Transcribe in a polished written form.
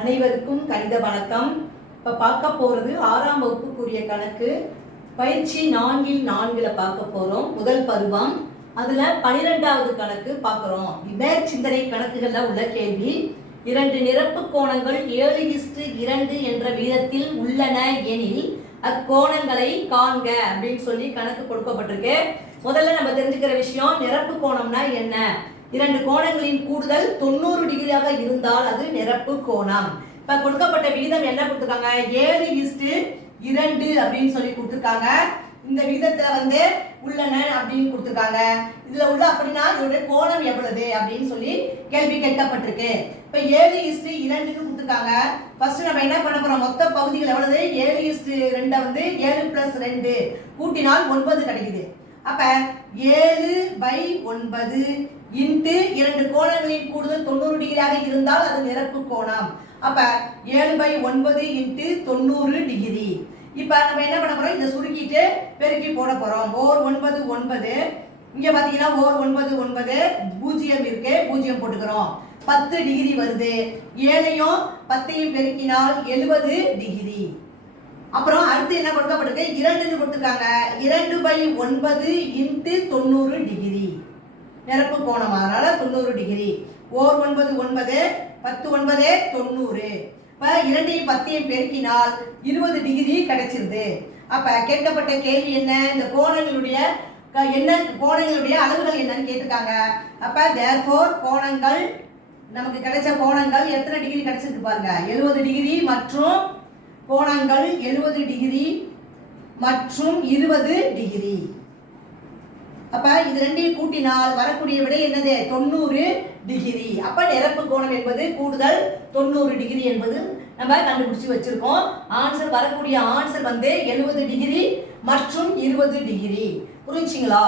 அனைவருக்கும் கணித வணக்கம். இப்போ பார்க்க போகிறது 6ஆம் வகுப்புக்குரிய கணக்கு பயிற்சி 4 பார்க்க போகிறோம். முதல் பருவம். அதில் 12வது கணக்கு பார்க்குறோம். விவேக் சிந்தனை கணக்குகளில் உள்ள கேள்வி, 2 நிரப்பு கோணங்கள் 7:2 என்ற வீதத்தில் உள்ளன எனில் அக்கோணங்களை காண்க அப்படின்னு சொல்லி கணக்கு கொடுக்கப்பட்டிருக்கு. முதல்ல நம்ம தெரிஞ்சுக்கிற விஷயம், நிரப்பு கோணம்னா என்ன? 2 கோணங்களின் கூடுதல் 90 டிகிரியாக இருந்தால் அது நிரப்பு கோணம். இப்ப கொடுக்கப்பட்ட விகிதம் என்ன கொடுத்திருக்காங்க? 7:2 அப்படின்னு சொல்லி கொடுத்திருக்காங்க. இந்த விகிதத்துல உள்ளன அப்படின்னு கொடுத்திருக்காங்க. இதுல உள்ள அப்படின்னா இதோட கோணம் எவ்வளவு அப்படின்னு சொல்லி கேள்வி கேட்கப்பட்டிருக்கு. இப்ப 7:2 கொடுத்திருக்காங்க. ஃபர்ஸ்ட் நம்ம என்ன பண்ண போறோம்? மொத்த பகுதிகள் எவ்வளவு? 7:2 7 + 2 கூட்டினால் 9 கிடைக்குது. அப்ப 7/9 இன்ட்டு 2 கோணங்களின் கூடுதல் 90 டிகிரியாக இருந்தால் அது நிரப்பு கோணம். அப்ப 7/9 இன்ட்டு 90 டிகிரி. இப்ப நம்ம என்ன பண்ண போறோம்? இதை சுருக்கிட்டு பெருக்கி போட போறோம். ஓர் 9 9. இங்க பாத்தீங்கன்னா ஓர் 9 9 0 இருக்கு, 0 போட்டுக்கிறோம். 10 டிகிரி வருது. 7ஐயும் 10ஐயும் பெருக்கினால் 70 டிகிரி. அப்புறம் அடுத்து என்ன கொடுக்கப்பட்டிருக்கு? 2 கொடுத்துருக்காங்க. 2/9 இன்ட்டு 90 டிகிரி நிரப்பு கோணம், அதனால 90 டிகிரி. ஓர் 9 9 10 9 90. இப்ப 2ஐயும் 10ஐயும் பெருக்கினால் 20 டிகிரி கிடைச்சிருது. அப்ப கேட்கப்பட்ட கேள்வி என்ன? இந்த கோணங்களுடைய அளவுகள் என்னன்னு கேட்டிருக்காங்க. அப்ப therefore கோணங்கள் நமக்கு கிடைச்ச கோணங்கள் எத்தனை டிகிரி கிடைச்சிருக்கு பாருங்க. 70 டிகிரி மற்றும் கோணங்கள் 70 டிகிரி மற்றும் 20 டிகிரி. அப்ப இது ரெண்டையும் கூட்டினால் வரக்கூடிய விடை என்னது? 90 டிகிரி. அப்ப நிரப்பு கோணம் என்பது கூடுதல் 90 டிகிரி என்பது நம்ம கண்டுபிடிச்சு வச்சிருக்கோம். ஆன்சர் வரக்கூடிய ஆன்சர் 70 டிகிரி மற்றும் 20 டிகிரி. புரிஞ்சுங்களா?